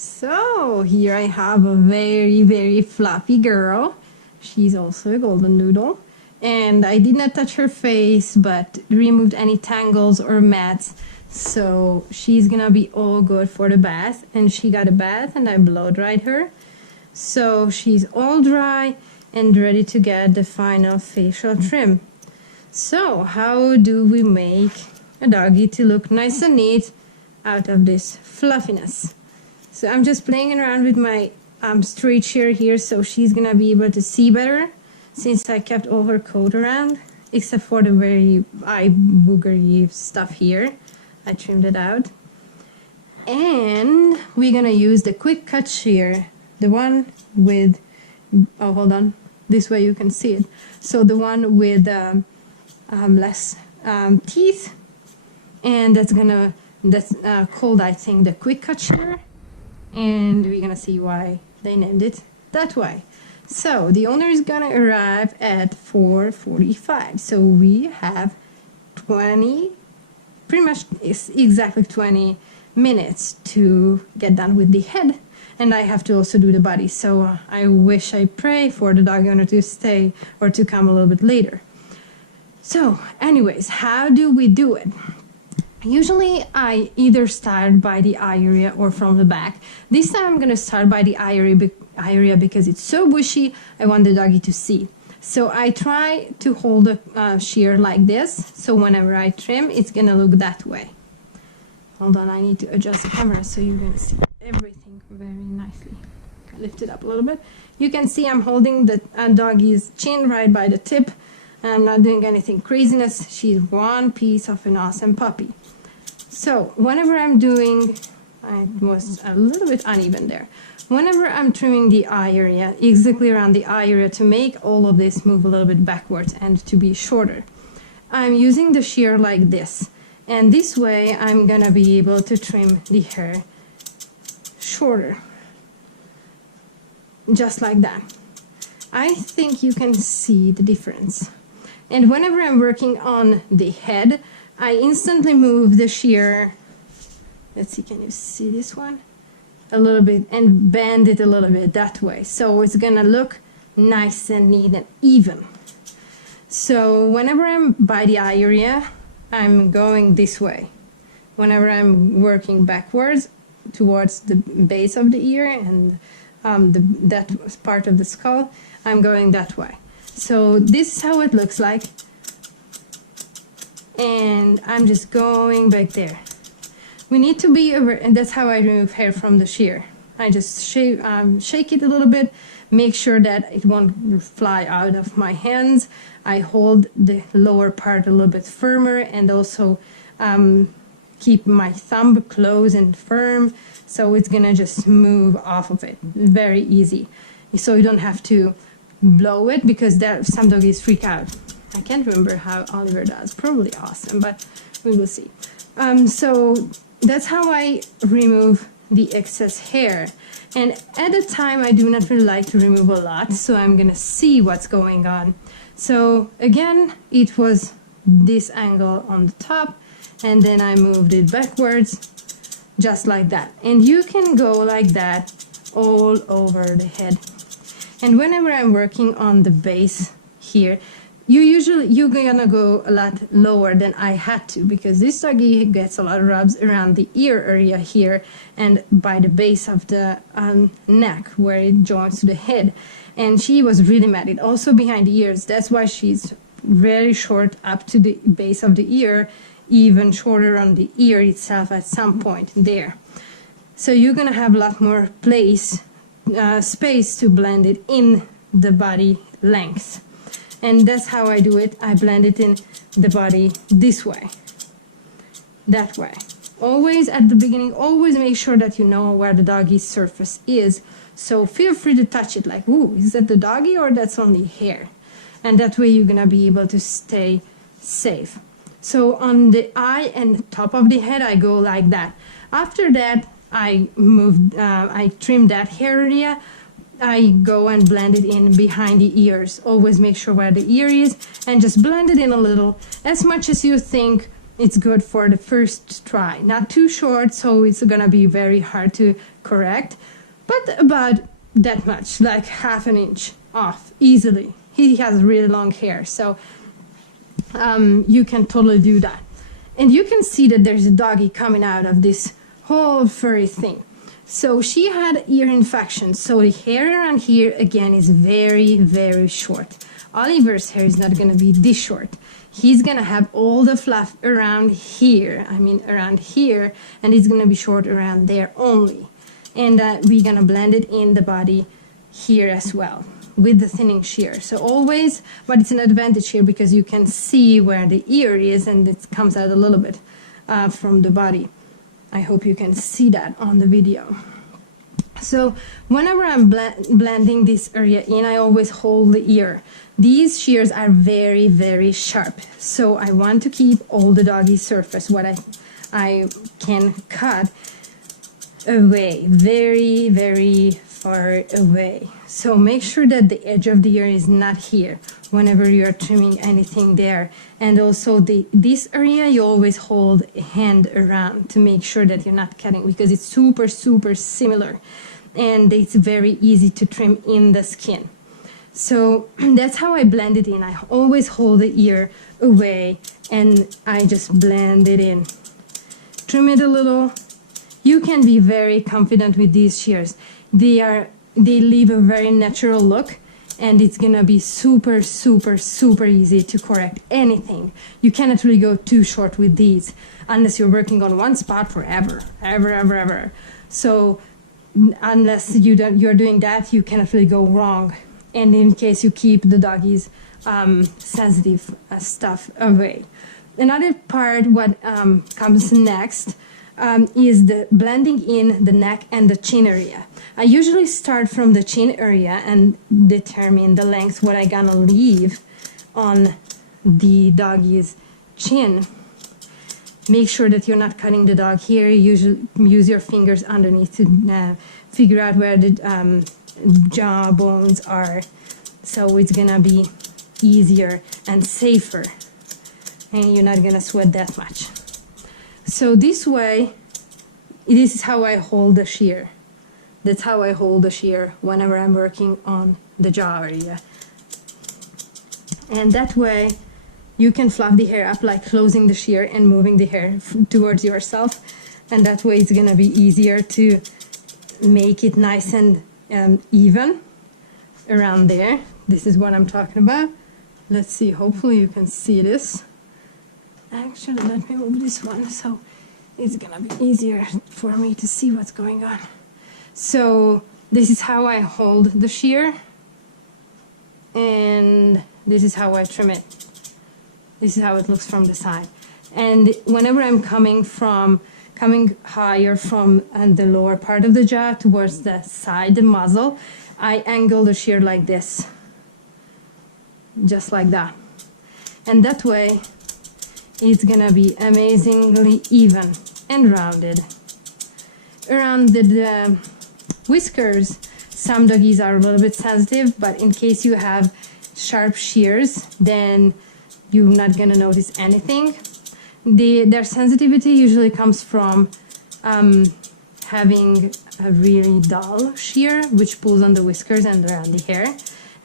So here I have a very fluffy girl. She's also a Goldendoodle. And I did not touch her face, but removed any tangles or mats. So she's gonna be all good for the bath. And she got a bath and I blow dried her. So she's all dry and ready to get the final facial trim. So how do we make a doggy to look nice and neat out of this fluffiness? So I'm just playing around with my straight shear here, so she's gonna be able to see better since I kept all her coat around, except for the very eye boogery stuff here. I trimmed it out. And we're gonna use the quick cut shear, the one with, oh hold on, this way you can see it. So the one with less teeth, and that's called, I think, the quick cut shear. And we're gonna see why they named it that way. So the owner is gonna arrive at 4:45. So we have 20, pretty much exactly 20 minutes to get done with the head. And I have to also do the body. So I pray for the dog owner to stay or to come a little bit later. So anyways, how do we do it? Usually I either start by the eye area or from the back. This time I'm going to start by the eye area because it's so bushy, I want the doggy to see. So I try to hold the shear like this, so whenever I trim, it's going to look that way. Hold on, I need to adjust the camera so you're going to see everything very nicely. Lift it up a little bit. You can see I'm holding the doggy's chin right by the tip. I'm not doing anything craziness. She's one piece of an awesome puppy. So whenever I'm doing, I was a little bit uneven there. Whenever I'm trimming the eye area, exactly around the eye area, to make all of this move a little bit backwards and to be shorter, I'm using the shear like this. And this way I'm gonna be able to trim the hair shorter. Just like that. I think you can see the difference. And whenever I'm working on the head, I instantly move the shear, let's see, can you see this one? A little bit, and bend it a little bit that way. So it's gonna look nice and neat and even. So whenever I'm by the eye area, I'm going this way. Whenever I'm working backwards towards the base of the ear and that part of the skull, I'm going that way. So this is how it looks like. And I'm just going back there. We need to be aware, and that's how I remove hair from the shear. I just shake it a little bit, make sure that it won't fly out of my hands. I hold the lower part a little bit firmer and also keep my thumb close and firm, so it's gonna just move off of it. Very easy. So you don't have to blow it, because some doggies freak out. I can't remember how Oliver does. Probably awesome, but we will see. So that's how I remove the excess hair. And at the time, I do not really like to remove a lot, so I'm gonna see what's going on. So again, it was this angle on the top, and then I moved it backwards, just like that. And you can go like that all over the head. And whenever I'm working on the base here, you're gonna go a lot lower than I had to, because this doggy gets a lot of rubs around the ear area here and by the base of the neck where it joins to the head. And she was really mad. It also behind the ears. That's why she's very short up to the base of the ear, even shorter on the ear itself at some point there. So you're gonna have a lot more space to blend it in the body length. And that's how I do it. I blend it in the body this way, that way. Always at the beginning, always make sure that you know where the doggy's surface is. So feel free to touch it like, ooh, is that the doggy or that's only hair? And that way you're gonna be able to stay safe. So on the eye and top of the head, I go like that. After that, I trim that hair area. I go and blend it in behind the ears. Always make sure where the ear is and just blend it in a little, as much as you think it's good for the first try. Not too short, so it's gonna be very hard to correct, but about that much, like half an inch off easily. He has really long hair, so you can totally do that. And you can see that there's a doggy coming out of this whole furry thing. So she had ear infection, so the hair around here again is very, very short. Oliver's hair is not going to be this short. He's going to have all the fluff around here, around here, and it's going to be short around there only. And we're going to blend it in the body here as well with the thinning shear. So always, but it's an advantage here because you can see where the ear is and it comes out a little bit from the body. I hope you can see that on the video. So whenever I'm blending this area in, I always hold the ear. These shears are very, very sharp. So I want to keep all the doggy surface, what I can cut away, very, very far away. So make sure that the edge of the ear is not here whenever you're trimming anything there. And also this area, you always hold a hand around to make sure that you're not cutting, because it's super, super similar. And it's very easy to trim in the skin. So that's how I blend it in. I always hold the ear away and I just blend it in. Trim it a little. You can be very confident with these shears. They leave a very natural look, and it's gonna be super, super, super easy to correct anything. You cannot really go too short with these unless you're working on one spot forever, ever. So unless you're doing that, you cannot really go wrong. And in case you keep the doggy's sensitive stuff away. Another part, what comes next, is the blending in the neck and the chin area. I usually start from the chin area and determine the length what I'm gonna leave on the doggy's chin. Make sure that you're not cutting the dog here. Usually use your fingers underneath to figure out where the jaw bones are. So it's gonna be easier and safer, and you're not gonna sweat that much. So this way, this is how I hold the shear. That's how I hold the shear whenever I'm working on the jaw area. And that way, you can fluff the hair up like closing the shear and moving the hair towards yourself. And that way it's gonna be easier to make it nice and even around there. This is what I'm talking about. Let's see, hopefully you can see this. Actually, let me move this one so it's gonna be easier for me to see what's going on. So this is how I hold the shear, and this is how I trim it. This is how it looks from the side. And whenever I'm coming higher from the lower part of the jaw towards the side, the muzzle, I angle the shear like this, just like that. And that way, it's gonna be amazingly even and rounded. Around the whiskers, some doggies are a little bit sensitive, but in case you have sharp shears, then you're not gonna notice anything. Their sensitivity usually comes from having a really dull shear, which pulls on the whiskers and around the hair.